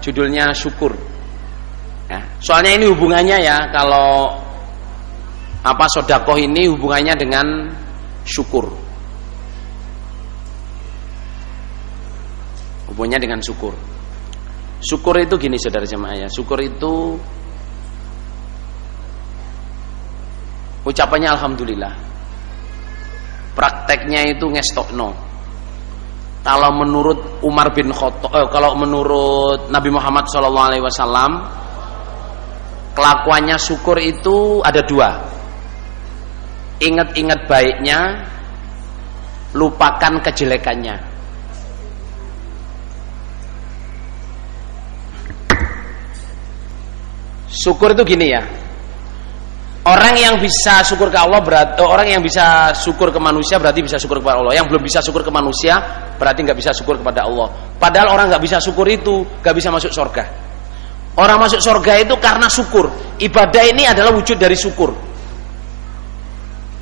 judulnya syukur. Ya, soalnya ini hubungannya ya, kalau sedekah ini hubungannya dengan syukur. Hubungannya dengan syukur. Syukur itu gini saudara jemaah ya, syukur itu ucapannya alhamdulillah. Prakteknya itu ngestokno. Kalau menurut Umar bin Khattab, kalau menurut Nabi Muhammad SAW, kelakuannya syukur itu ada dua. Ingat-ingat baiknya, lupakan kejelekannya. Syukur itu gini ya. Orang yang bisa syukur ke Allah berarti orang yang bisa syukur ke manusia berarti bisa syukur kepada Allah. Yang belum bisa syukur ke manusia berarti nggak bisa syukur kepada Allah. Padahal orang nggak bisa syukur itu nggak bisa masuk surga. Orang masuk surga itu karena syukur. Ibadah ini adalah wujud dari syukur.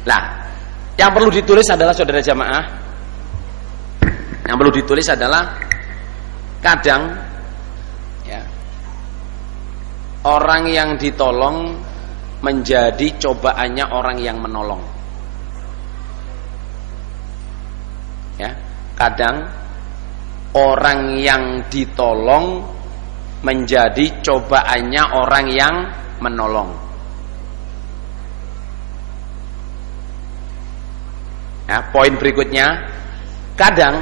Nah, yang perlu ditulis adalah saudara jamaah. Yang perlu ditulis adalah kadang ya, orang yang ditolong menjadi cobaannya orang yang menolong. Ya, kadang orang yang ditolong menjadi cobaannya orang yang menolong. Ya, poin berikutnya, kadang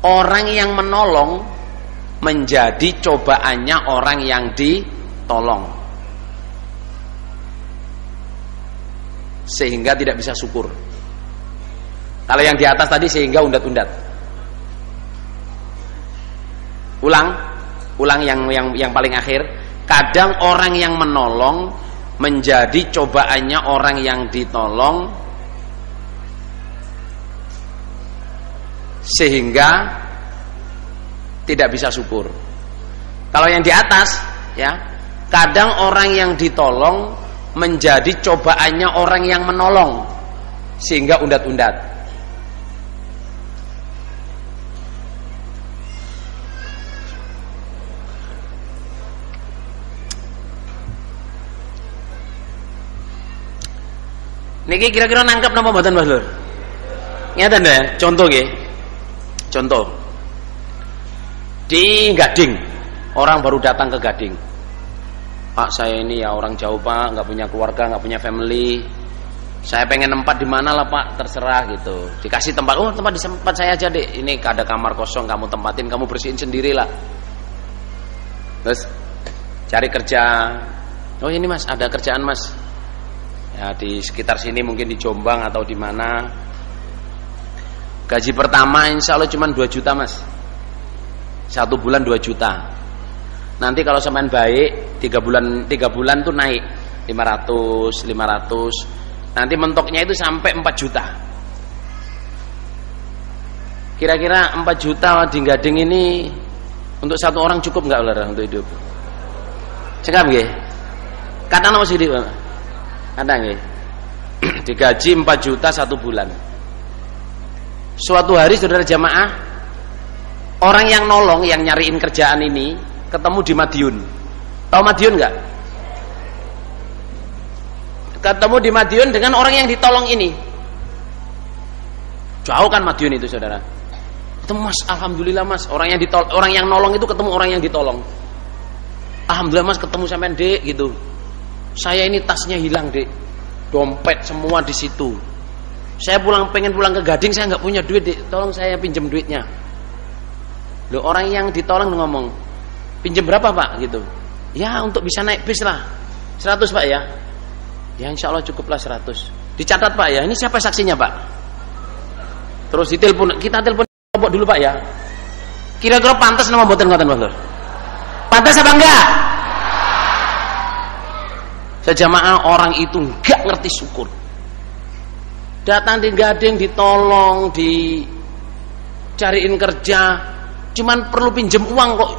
orang yang menolong menjadi cobaannya orang yang ditolong, sehingga tidak bisa syukur. Kalau yang di atas tadi sehingga undat-undat. Ulang yang paling akhir. Kadang orang yang menolong menjadi cobaannya orang yang ditolong, sehingga tidak bisa syukur. Kalau yang di atas ya, kadang orang yang ditolong menjadi cobaannya orang yang menolong, sehingga undat-undat. Niki kira-kira nangkep napa mboten Mas Lur? Ngeten ya, contoh nggih. Contoh. Di Gading, orang baru datang ke Gading. Pak, saya ini ya orang jauh Pak, nggak punya keluarga, nggak punya family. Saya pengen tempat di mana lah Pak, terserah gitu. Dikasih tempat, oh tempat di tempat saya aja deh. Ini ada kamar kosong, kamu tempatin, kamu bersihin sendirilah. Terus cari kerja. Oh ini Mas, ada kerjaan Mas. Ya di sekitar sini mungkin di Jombang atau di mana. Gaji pertama insya Allah cuma 2 juta Mas. 1 bulan 2 juta. Nanti kalau sampean baik 3 bulan tuh naik 500. Nanti mentoknya itu sampai 4 juta. Kira-kira 4 juta di Gading ini untuk satu orang cukup nggak Ular untuk hidup? Cekap nggih? Kadang apa sih Dik? Kadang nggih. Digaji 4 juta 1 bulan. Suatu hari saudara jamaah, orang yang nolong, yang nyariin kerjaan ini ketemu di Madiun. Tahu Madiun nggak? Ketemu di Madiun dengan orang yang ditolong ini. Jauh kan Madiun itu saudara. Ketemu Mas, alhamdulillah Mas, orang yang nolong itu ketemu orang yang ditolong. Alhamdulillah Mas, ketemu sampean Dek gitu. Saya ini tasnya hilang Dek, dompet semua di situ. Saya pengen pulang ke Gading, saya nggak punya duit Dek, tolong saya pinjam duitnya. Loh, orang yang ditolong ngomong, pinjam berapa Pak gitu? Ya untuk bisa naik bis lah, 100 Pak ya. Ya insya Allah cukuplah 100. Dicatat Pak ya, ini siapa saksinya Pak? Terus kita telepon dulu Pak ya. Kira-kira pantas nama mboten ngoten Bang? Pantas apa enggak? Sejamaah orang itu enggak ngerti syukur. Datang di Gading ditolong, dicariin kerja, cuman perlu pinjem uang kok,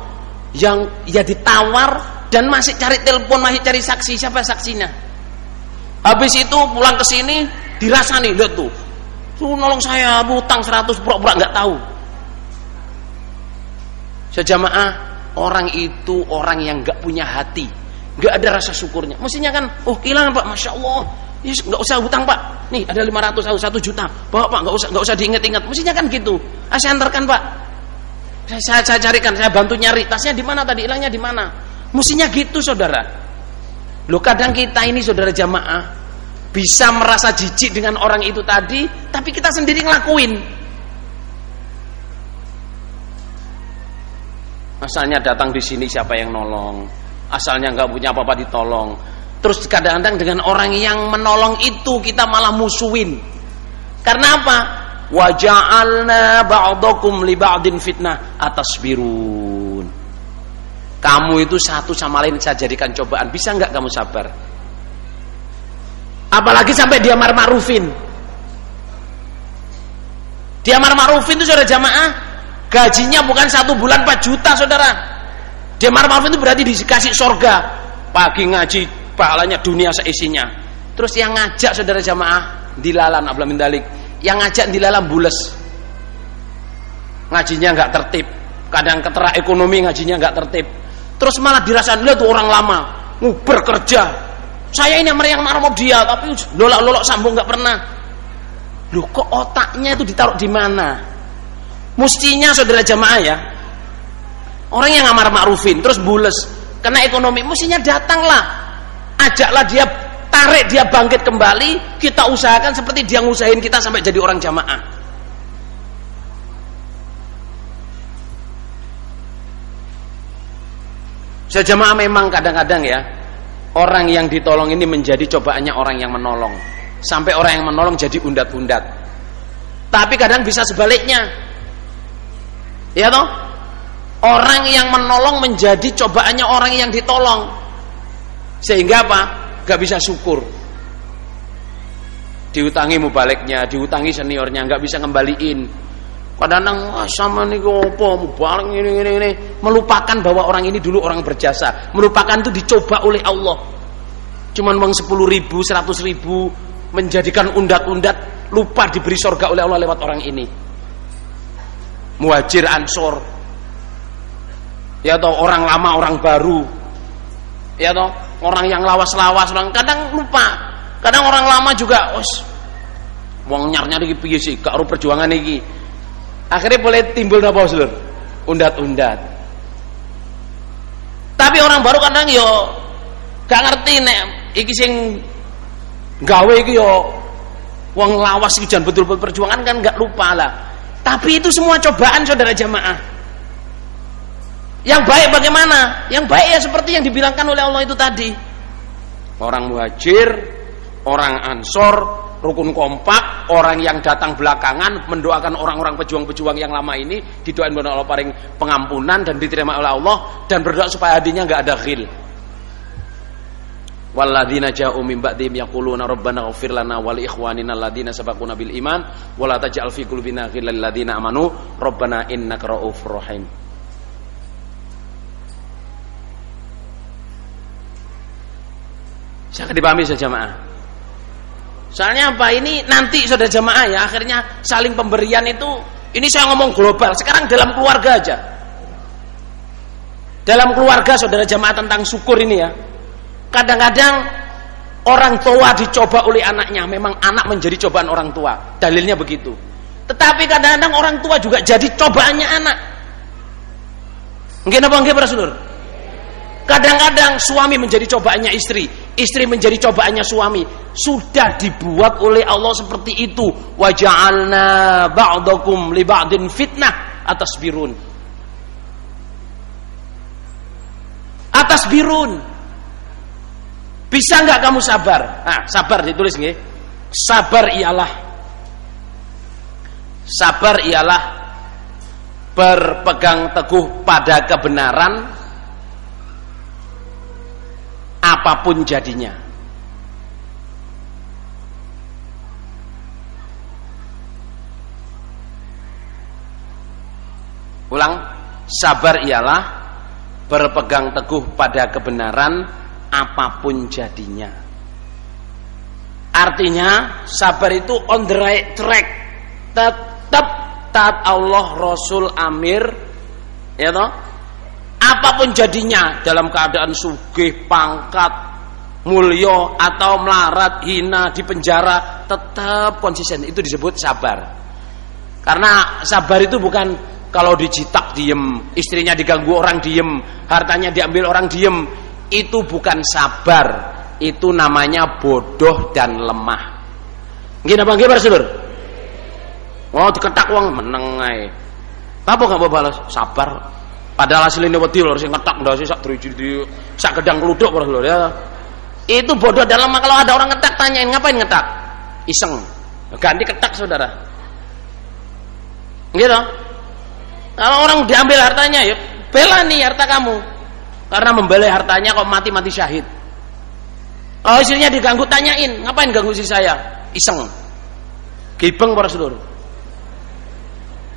yang ya ditawar dan masih cari telepon, masih cari saksi. Siapa saksinya? Habis itu pulang ke sini dirasani, lihat tuh nolong saya hutang 100, pura-pura nggak tahu. Sejamaah orang itu orang yang nggak punya hati, nggak ada rasa syukurnya. Mestinya kan, oh kehilangan Pak, Masya Allah, yes, nggak usah hutang Pak, nih ada 500, 1 juta, bawa Pak, nggak usah diingat-ingat. Mestinya kan gitu. Saya antarkan Pak, saya carikan, saya bantu nyari tasnya di mana tadi, hilangnya di mana. Mestinya gitu saudara. Loh kadang kita ini saudara jamaah bisa merasa jijik dengan orang itu tadi, tapi kita sendiri ngelakuin. Asalnya datang di sini siapa yang nolong, asalnya nggak punya apa-apa ditolong. Terus kadang-kadang dengan orang yang menolong itu kita malah musuhin. Karena apa? Wa ja'alna ba'dakum li ba'din fitnah atasbirun. Kamu itu satu sama lain saya jadikan cobaan. Bisa nggak kamu sabar? Apalagi sampai dia maruf-marufin. Dia maruf-marufin itu saudara jamaah, gajinya bukan 1 bulan 4 juta saudara. Dia maruf-marufin itu berarti dikasih sorga. Pagi ngaji, pahalanya dunia seisinya. Terus yang ngajak saudara jamaah dilalan abla min dalik. Yang ngajak dilalan bules. Ngajinya nggak tertib. Kadang ketera ekonomi ngajinya nggak tertib. Terus malah dirasain, lihat tuh orang lama nguber kerja. Saya ini yang marah dia, tapi lolok-lolok sambung nggak pernah. Loh kok otaknya itu ditaruh di mana? Mestinya saudara jamaah ya, orang yang ngamar ma'rufin terus bules karena ekonomi, mestinya datanglah, ajaklah dia, tarik dia bangkit kembali, kita usahakan seperti dia ngusahain kita sampai jadi orang jamaah. Sejamaah memang kadang-kadang ya, orang yang ditolong ini menjadi cobaannya orang yang menolong, sampai orang yang menolong jadi undat-undat. Tapi kadang bisa sebaliknya. Ya toh? Orang yang menolong menjadi cobaannya orang yang ditolong. Sehingga apa? Gak bisa syukur. Diutangi mubaliknya, diutangi seniornya, gak bisa ngembaliin. Kadang-kadang sama nih apa mubalik ini. Melupakan bahwa orang ini dulu orang berjasa. Melupakan itu dicoba oleh Allah. Cuman uang 10.000, 100.000 menjadikan undat-undat, lupa diberi surga oleh Allah lewat orang ini. Muhajir ansor, ya toh, orang lama orang baru, ya toh, orang yang lawas-lawas, orang kadang lupa. Kadang orang lama juga, wong nyar-nyar iki piye sih, gak ero perjuangan iki. Akhirnya boleh timbul napa Saudara? Undat-undat. Tapi orang baru kadang yo gak ngerti nek iki sing gawe iki yo wong lawas iki jan betul-betul perjuangan kan, gak lupa lah. Tapi itu semua cobaan saudara jamaah. Yang baik bagaimana? Yang baik ya seperti yang dibilangkan oleh Allah itu tadi. Orang muhajir, orang ansor, rukun kompak, orang yang datang belakangan mendoakan orang-orang pejuang-pejuang yang lama ini, didoain oleh Allah paling pengampunan dan diterima oleh Allah, dan berdoa supaya hatinya enggak ada ghil. Walladzina ja'u min ba'dihim yaquluna rabbana ighfir lana wa li ikhwanina alladzina sabaquna bil iman wa la taj'al fi qulubina ghillan lil ladzina amanu rabbana innaka ra'ufur rahim. Saya dipahami saja jamaah. Soalnya apa, ini nanti saudara jamaah ya, akhirnya saling pemberian itu, ini saya ngomong global, sekarang dalam keluarga aja. Dalam keluarga saudara jamaah tentang syukur ini ya. Kadang-kadang orang tua dicoba oleh anaknya, memang anak menjadi cobaan orang tua, dalilnya begitu. Tetapi kadang-kadang orang tua juga jadi cobaannya anak. Nggih napa nggih para sedulur? Kadang-kadang suami menjadi cobaannya istri, istri menjadi cobaannya suami. Sudah dibuat oleh Allah seperti itu. Wa ja'alna ba'dakum li ba'din fitnah atasbirun. Atasbirun. Bisa enggak kamu sabar? Nah, sabar ditulis nggih. Sabar ialah berpegang teguh pada kebenaran apapun jadinya. Ulang, sabar ialah berpegang teguh pada kebenaran apapun jadinya. Artinya sabar itu on the right track, tetap taat Allah, Rasul, Amir, ya toh. apapun jadinya, dalam keadaan sugih, pangkat, mulya atau melarat, hina, di penjara, tetap konsisten. Itu disebut sabar. Karena sabar itu bukan kalau dijitak diem, istrinya diganggu orang diem, hartanya diambil orang diem. Itu bukan sabar. Itu namanya bodoh dan lemah. Nggih napa nggih para sedulur? Oh diketak wong meneng ae. Apa gak mau balas? Sabar. Padahal asline wedi lho sing ngetak ndase sak driji sak gedang kluduk para sedulur ya. Itu bodoh dan lemah. Kalau ada orang ngetak tanyain ngapain ngetak? Iseng. Ganti ketak saudara. Gitu. Kalau orang diambil hartanya ya bela nih harta kamu. Karena membela hartanya kok mati-mati syahid. Kalau istrinya diganggu tanyain, ngapain ganggu istri saya? Iseng. Gibeng para sedulur.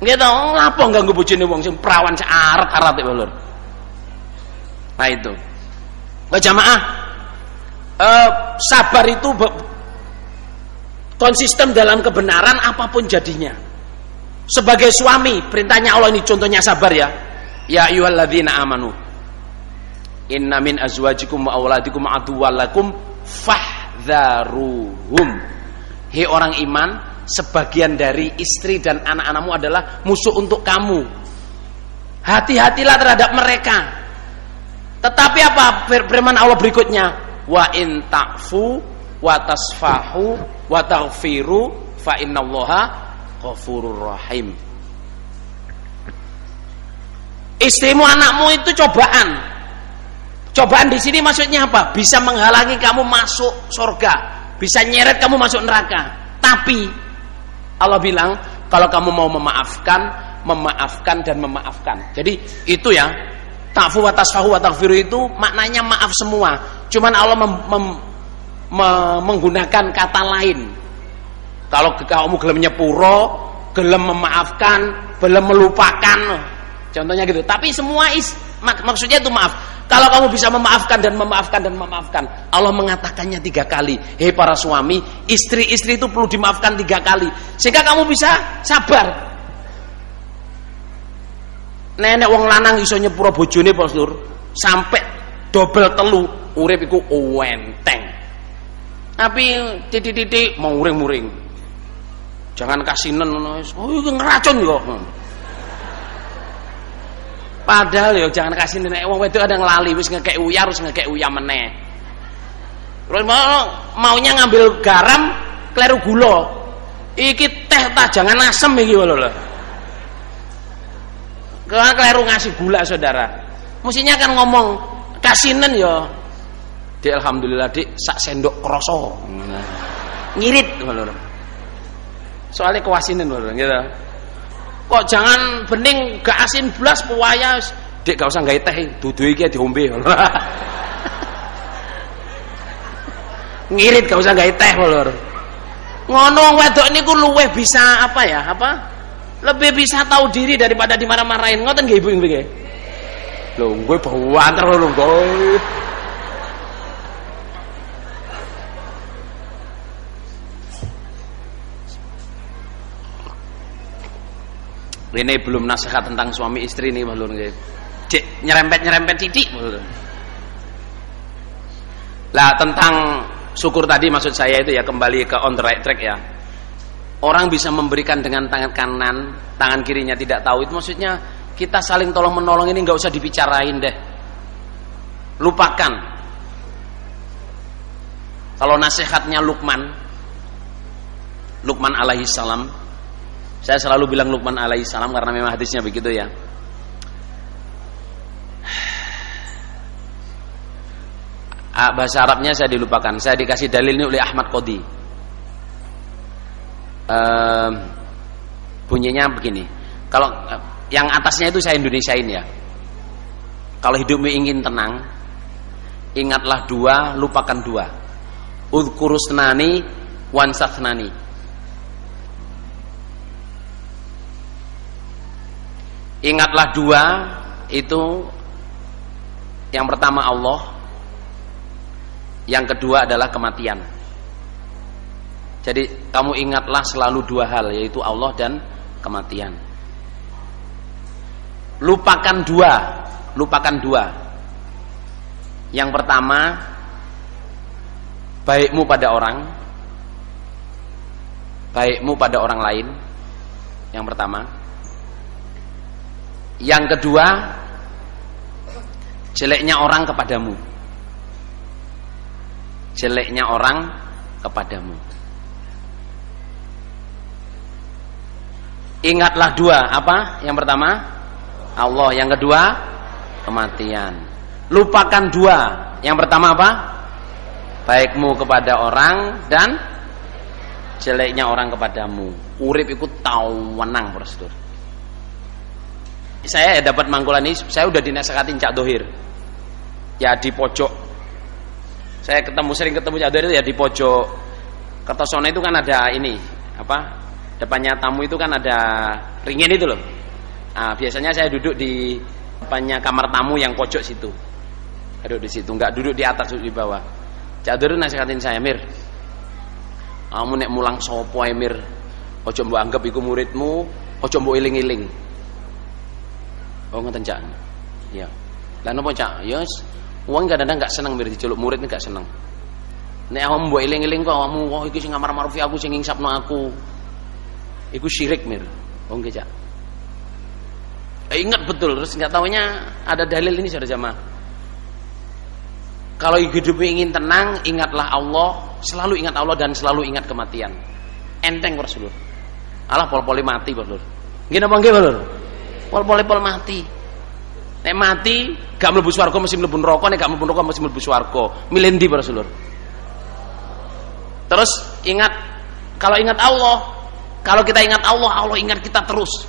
Gitu, ngapa ganggu bojone wong sing perawan searat-arat ya lur. Nah itu. Jamaah, sabar itu konsisten dalam kebenaran apapun jadinya. Sebagai suami, perintahnya Allah ini contohnya sabar ya. Ya ayyuhalladzina amanu. Inna min azwajikum wa auladikum aduwwal lakum fahdharuhum. Hei orang iman, sebagian dari istri dan anak-anakmu adalah musuh untuk kamu. Hati-hatilah terhadap mereka. Tetapi apa firman Allah berikutnya? Wa in ta'fu wa tasfahu wa taghfiru fa innallaha ghafurur rahim. Istrimu, anakmu itu cobaan. Cobaan di sini maksudnya apa? Bisa menghalangi kamu masuk surga, bisa nyeret kamu masuk neraka. Tapi Allah bilang kalau kamu mau memaafkan, memaafkan dan memaafkan. Jadi itu ya, ta'fu wa tasfahu wa taghfiru itu maknanya maaf semua. Cuman Allah menggunakan kata lain. Kalau kamu gelem nyepuro, gelem memaafkan, gelem melupakan, contohnya gitu. Tapi semua maksudnya itu maaf. Kalau kamu bisa memaafkan dan memaafkan dan memaafkan, Allah mengatakannya 3 kali. Hei para suami, istri-istri itu perlu dimaafkan 3 kali sehingga kamu bisa sabar. Nenek wong lanang iso nyepuro bojone Pak Lur, sampai dobel telu urip iku enteng. Tapi titik-titik mau muring-muring. Jangan kasinen ngono. Oh iki ngeracun kok. Padahal ya jangan kasih nenek wong wedok ada ngelali wis ngekek uyah terus ngekek uyah meneh. Terus maunya ngambil garam kleru gula. Iki teh ta jangan asem iki lho. Kalau kleru ngasih gula saudara. Mestinya kan ngomong kasinen ya. Dik alhamdulillah dik sak sendok kroso. Ngirit lho. Soalnya kewasinen lho gitu. Kok jangan bening gak asin blas pewaya dik gak usah gawe teh dudu iki diombe. Ngirit gak usah gawe teh lho. Ngono wong wedok niku luweh bisa apa ya? Lebih bisa tahu diri daripada dimarah-marahin. Ngoten nggih Ibu nggih. Lho, kowe bawanter lho kowe. Ini belum nasihat tentang suami istri nih Mas Lur nggih. Cek nyerempet titik. Lah tentang syukur tadi maksud saya itu ya kembali ke on the right track ya. Orang bisa memberikan dengan tangan kanan, tangan kirinya tidak tahu. Itu maksudnya kita saling tolong menolong ini nggak usah dibicarain deh. Lupakan. Kalau nasihatnya Luqman alaihi salam, saya selalu bilang Luqman alaihi salam karena memang hadisnya begitu ya. Bahasa Arabnya saya dilupakan. Saya dikasih dalil ini oleh Ahmad Qodi. Bunyinya begini. Kalau yang atasnya itu saya Indonesiain ya. Kalau hidupmu ingin tenang, ingatlah 2, lupakan 2. Udhkurusnani wansathnani. Ingatlah 2 itu, yang pertama Allah, yang kedua adalah kematian. Jadi kamu ingatlah selalu 2 hal, yaitu Allah dan kematian. Lupakan 2, lupakan dua. Yang pertama, baikmu pada orang, baikmu pada orang lain. Yang pertama. Yang kedua, jeleknya orang kepadamu. Jeleknya orang kepadamu. Ingatlah dua, apa? Yang pertama, Allah. Yang kedua, kematian. Lupakan dua. Yang pertama apa? Baikmu kepada orang dan jeleknya orang kepadamu. Urip ikut tau wenang, Bro. Saya dapat mangkulan ini, saya udah dinasehati Cak Dohir. Ya di pojok. Saya sering ketemu Cak Dohir itu ya di pojok. Kertosono itu kan ada ini, apa? Depannya tamu itu kan ada ringin itu loh. Nah, biasanya saya duduk di depannya kamar tamu yang pojok situ. Duduk di situ, enggak duduk di atas, duduk di bawah. Cak Dohir nasihatin saya, Mir, kamu nek mulang sopo ae, Mir. Ojo mbok anggap iku muridmu, ojo mbok iling-iling. Oh ngoten Cak. Iya. Lah napa Cak? Ya wong kadang-kadang enggak seneng Mir diceluk murid nek enggak seneng. Nek awakmu mbok iling-iling kok awakmu wah iki sing ngamar marufi aku sing ngingsapno aku. Iku syirik Mir. Oh nggih Cak. Ingat betul, terus enggak taunya ada dalil ini saudara jamaah. Kalau hidupmu ingin tenang, ingatlah Allah, selalu ingat Allah dan selalu ingat kematian. Enteng Rasulullah. Allah pol-poli mati Lur. Nggih napa nggih Lur? Pol-poli mati. Nek mati gak mlebu swarga mesti mlebu neraka, nek gak mlebu neraka mesti mlebu swarga. Milih ndi Rasulullah? Terus ingat, kalau ingat Allah, kalau kita ingat Allah, Allah ingat kita terus.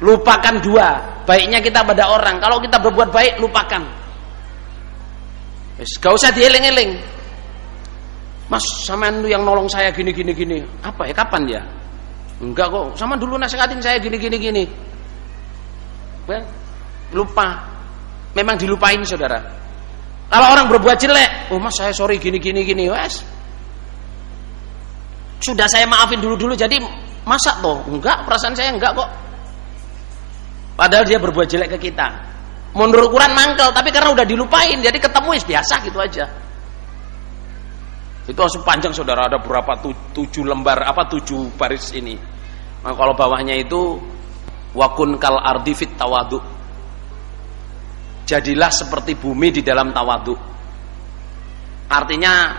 Lupakan dua, baiknya kita pada orang. Kalau kita berbuat baik, lupakan. Gak usah dieling-eling. Mas, sampean yang nolong saya gini. Apa ya? Kapan ya? Enggak kok. Sama dulu nasihatin saya gini. Lupa. Memang dilupain saudara. Kalau orang berbuat jelek, oh mas saya sorry gini. Wes. Sudah saya maafin dulu. Jadi masa toh? Enggak, perasaan saya enggak kok. Padahal dia berbuat jelek ke kita. Menurut ukuran mangkel, tapi karena udah dilupain, jadi ketemu biasa gitu aja. Itu harus panjang saudara, ada berapa 7 lembar, 7 baris ini. Nah, kalau bawahnya itu wakun kal ardi fit tawadu. Jadilah seperti bumi di dalam tawadu. Artinya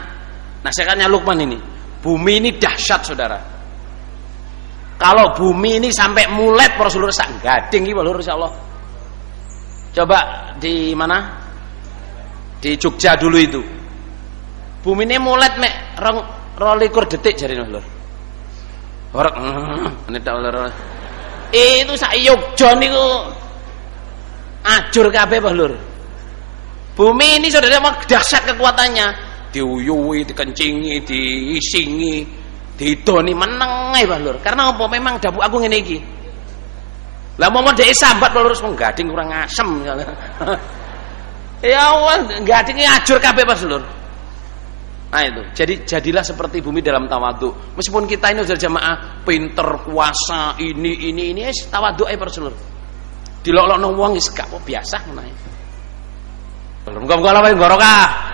nasihatnya Luqman ini, bumi ini dahsyat saudara. Kalau bumi ini sampai mulet Rasulullah sak gading iki lho insyaallah. Coba di mana? Di Jogja dulu itu. Bumi ini mulet mek 22 detik jarine lho. Ora itu sak Jogja niku ajur kabeh Lur. Bumi ini saudara dahsyat kekuatannya. Diuyuhi, dikencingi, diisingi, didoni meneng ae Lur. Karena apa? Memang dapuk aku ngene iki. Lah mau dhek sambat lurus menggading kurang asem. Ya Allah, gadinge ajur kabeh Mas Lur. Nah itu. Jadi jadilah seperti bumi dalam tawadhu. Meskipun kita ini udah jamaah pinter, kuasa, ini wis tawadhu ae Mas Lur. Dilok-lokno wong wis gak biasa ngono ae. Muga-muga Allah barokah.